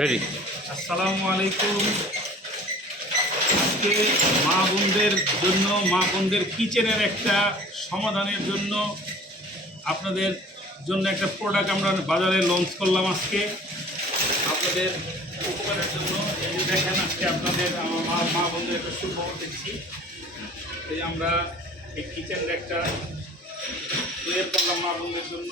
Ready আসসালামু আলাইকুম। আজকে মা বোনদের জন্য, মা বোনদের কিচেনের একটা সমাধানের জন্য আপনাদের জন্য একটা প্রোডাক্ট আমরা বাজারে লঞ্চ করলাম আজকে। আপনাদের উপকারের জন্য এই দেখেন, আজকে আপনাদের, আমার মা মা বোনদের একটা সুখবর দিচ্ছি এই আমরা এই কিচেন একটা তৈরি করলাম মা বোনদের জন্য।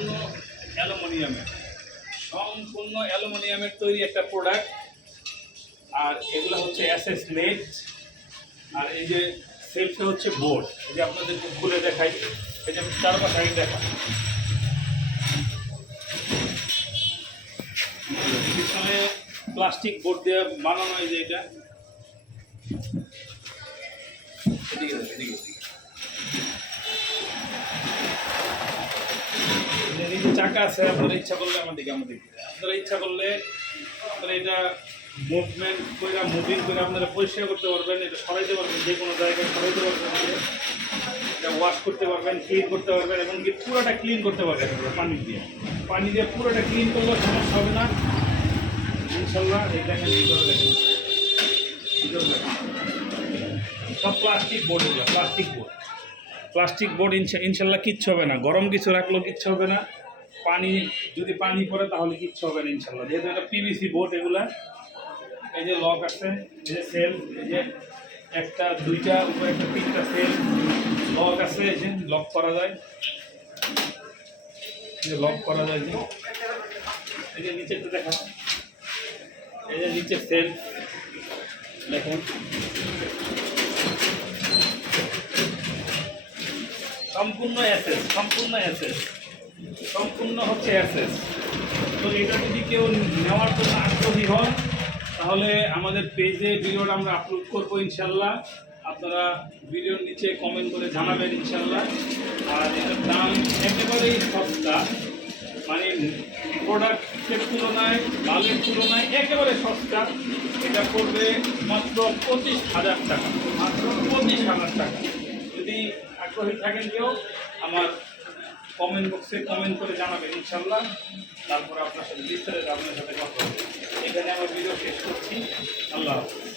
সম্পূর্ণ অ্যালুমিনিয়ামের সম্পূর্ণ অ্যালুমিনিয়ামের তৈরি একটা প্রোডাক্ট আর এগুলো হচ্ছে অ্যাসেস নেট আর এই যে সেলফে হচ্ছে বোর্ড এই যে আপনাদেরকে খুলে দেখাই। এই যে চার পাশে আগে দেখা পিছনে প্লাস্টিক বোর্ড দিয়ে বানানো এই যে এটা। এদিকে এদিকে, আছে আপনারা ইচ্ছা করলে আমার দিকে আমার দিকে আপনারা ইচ্ছা করলে আপনারা এটা মুভমেন্ট করে মুভিং করে আপনারা পরিষ্কার করতে পারবেন, এটা সরাইতে পারবেন, যে কোনো জায়গায় সরাইতে পারবেন এটা ওয়াশ করতে পারবেন ক্লিন করতে পারবেন, এবং কি পুরোটা ক্লিন করতে পারবেন পানি দিয়ে। পানি দিয়ে পুরোটা ক্লিন করলে সমস্যা হবে না। ইনশাল্লাহ দেখেন কি করে দেখেন। সব plastic board plastic board plastic board ইনশাল্লাহ কিচ্ছু হবে না। গরম কিছু রাখলেও কিচ্ছু হবে না। পানি, যদি পানি পড়ে তাহলে কিচ্ছু হবে না ইনশাল্লাহ। যেহেতু এটা পিভিসি বোর্ড এগুলা, এই যে লক আছে, এই যে সেল এই যে একটা, দুইটা, উপরে একটা তিনটা সেল লক আছে, এই যে লক করা যায়। এই যে লক করা যায় যে। এই যে নিচেরটা দেখা। এই যে নিচে সেল দেখুন সম্পূর্ণ অ্যাসেস সম্পূর্ণ অ্যাসেস সম্পূর্ণ হচ্ছে অ্যাসেস। তো এটা যদি কেউ নেওয়ার জন্য আগ্রহী হন, তাহলে আমাদের পেজে ভিডিওটা আমরা আপলোড করব ইনশাল্লাহ। আপনারা ভিডিওর নিচে কমেন্ট করে জানাবেন ইনশাল্লাহ। আর এটার দাম একেবারেই সস্তা। মানে প্রোডাক্টের তুলনায় মালের তুলনায় একেবারে সস্তা। এটা করবে মাত্র পঁচিশ হাজার টাকা। মাত্র পঁচিশ হাজার টাকা। যদি আগ্রহী থাকেন কেউ, আমার কমেন্ট বক্সে কমেন্ট করে জানাবেন ইনশাল্লাহ তারপরে আপনার সাথে বিস্তারিত আপনার সাথে কথা হবে। এখানে আমার ভিডিও শেষ করছি। আল্লাহ হাফেজ।